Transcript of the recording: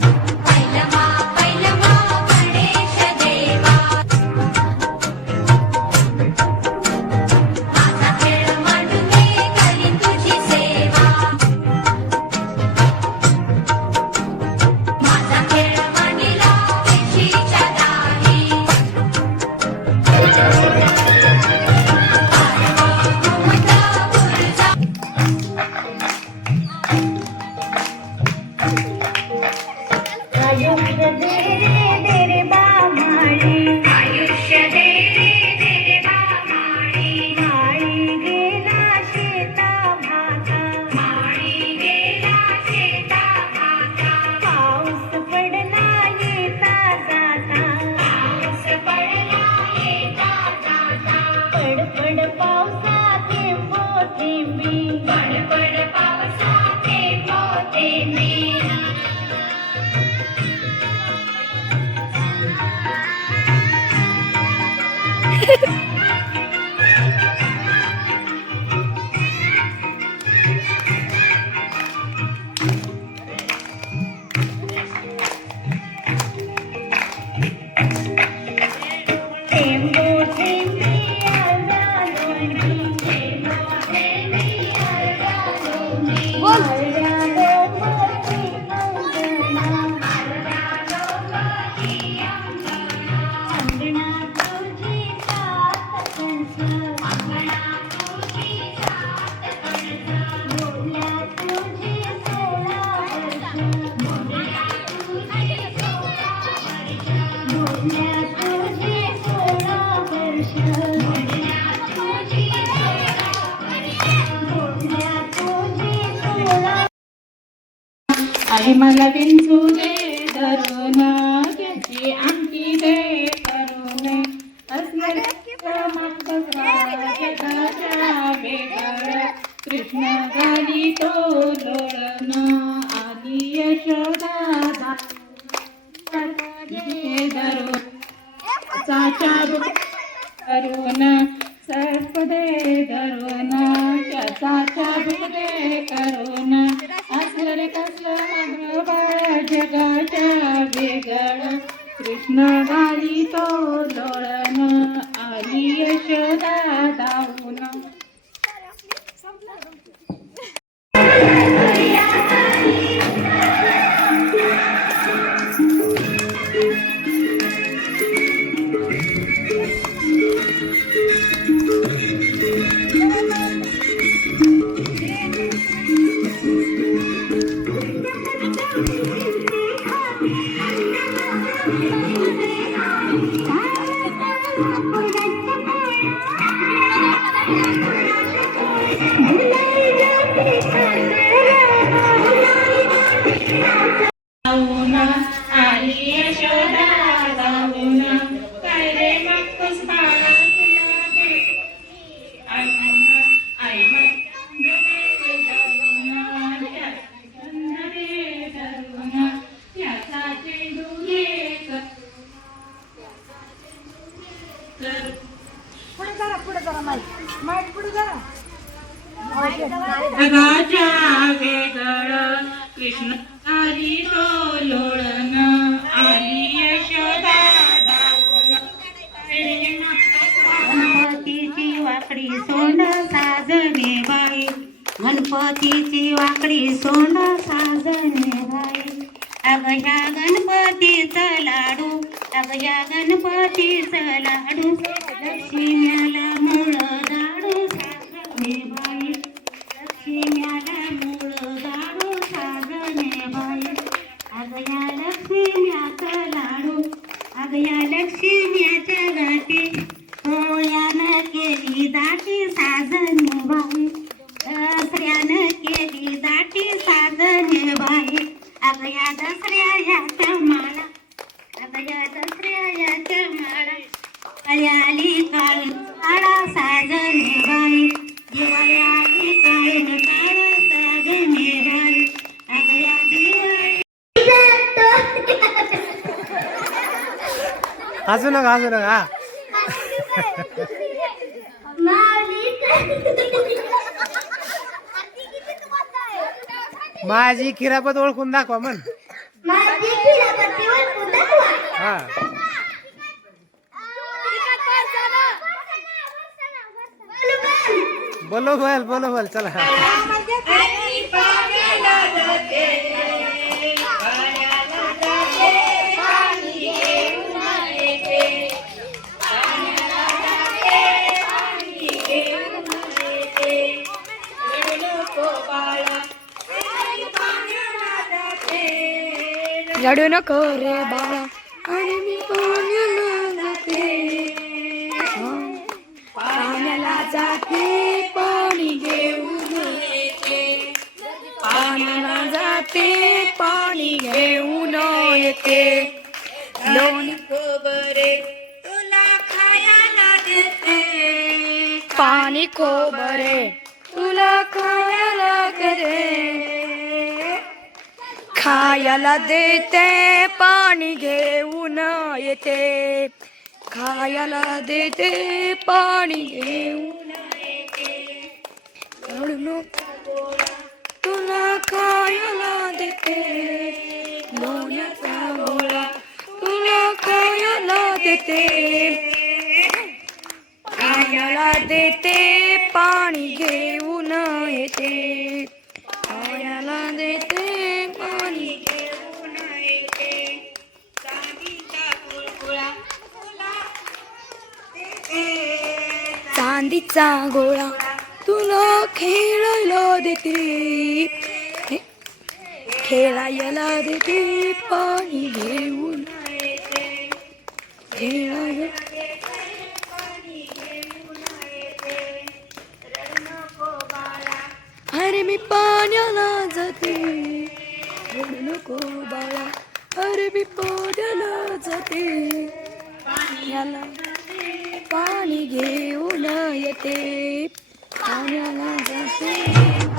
you. Bye. मला विंचू दे धरून त्याची आमची दे करून असले कृष्ण गाली तो लोळण आली यशोदा दे धरून चाचा करून सर्प दे धरून त्याचा दे करून असलं कसलं वेगळ कृष्ण गाली तो लोळण आली यशदा धावून धावून「ぐらいがぴったり」कृष्ण आली तो लोळण आली यशोदा गणपतीची वाकडी सोंड साजने बाई. गणपतीची वाकडी सोंड साजणे बाई. अग ह्या गणपतीचं लाडू अग ह्या गणपतीचं लाडू. लक्ष्म्याला हसू नका हसू नका माझी खिरापत ओळखून दाखवा म्हण. हा. बोलो बोल बोलो बोल चला. रडू नको रे बाळा आणि मी पाण्याला जाते. पाण्याला जाते पाणी घेऊन येते. पाण्याला जाते पाणी घेऊन येते. लोणी खोबरे तुला खायला देते. पाणी खोबरे. तुला खायला करे खायला देते पाणी घेऊन येते. खायला देते पाणी घेऊन रडू तुला खायला देते लोण्याचा गोळा तुला खायला देते. खायला देते पाणी घेऊन येते खायला देते पाणी घेऊन येते चांदीचा कुळकुळा तुला देते चांदीचा गोळा. तुला खेळायला देते. खे- खेळायला देते पाणी घेऊन. खेळायला अरे मी पाण्याला जाते. रडू नको बाळा. अरे मी पाण्याला जाते. पाण्याला पाणी घेऊन येते. पाण्याला जाते.